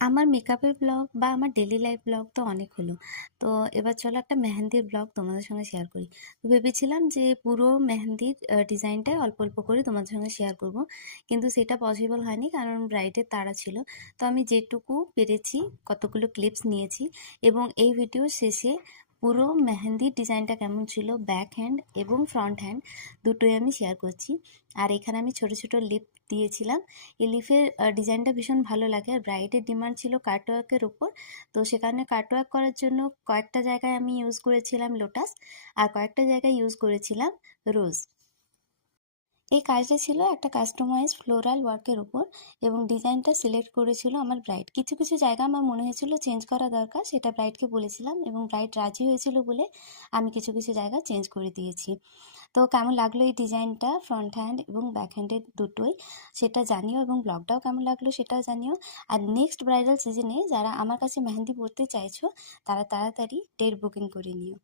আমার মেকআপের ব্লগ বা আমার ডেইলি লাইফ ব্লগ তো অনেক হলো। তো এবার চলো একটা মেহেন্দির ব্লগ তোমাদের সঙ্গে শেয়ার করি। তো ভেবেছিলাম যে পুরো মেহেন্দির ডিজাইনটাই অল্প অল্প করে তোমাদের সঙ্গে শেয়ার করব, কিন্তু সেটা পসিবল হয়নি কারণ ব্রাইডের তাড়া ছিল। তো আমি যেটুকু পেরেছি কতগুলো ক্লিপস নিয়েছি, এবং এই ভিডিওর শেষে পুরো মেহেন্দির ডিজাইনটা কেমন ছিল, ব্যাক হ্যান্ড এবং ফ্রন্ট হ্যান্ড দুটোই আমি শেয়ার করছি। আর এখানে আমি ছোট ছোট লিপ দিয়েছিলাম। এই লিফের ডিজাইনটা ভীষণ ভালো লাগে। আর ব্রাইডের ডিমান্ড ছিল কাটওয়ার্কের ওপর, তো সেখানে কাটওয়ার্ক করার জন্য কয়েকটা জায়গায় আমি ইউজ করেছিলাম লোটাস, আর কয়েকটা জায়গায় ইউজ করেছিলাম রোজ। এই কাজটা ছিল একটা কাস্টমাইজ ফ্লোরাল ওয়ার্কের উপর, এবং ডিজাইনটা সিলেক্ট করেছিল আমার ব্রাইড। কিছু কিছু জায়গা আমার মনে হয়েছিল চেঞ্জ করা দরকার, সেটা ব্রাইডকে বলেছিলাম এবং ব্রাইড রাজি হয়েছিল বলে আমি কিছু কিছু জায়গা চেঞ্জ করে দিয়েছি। তো কেমন লাগলো এই ডিজাইনটা ফ্রন্ট হ্যান্ড এবং ব্যাক হ্যান্ডের দুটোই, সেটা জানিও, এবং ব্লগটাও কেমন লাগলো সেটাও জানিও। আর নেক্সট ব্রাইডাল সিজনে যারা আমার কাছে মেহেন্দি পরতে চাইছো, তারা তাড়াতাড়ি ডেট বুকিং করে নিও।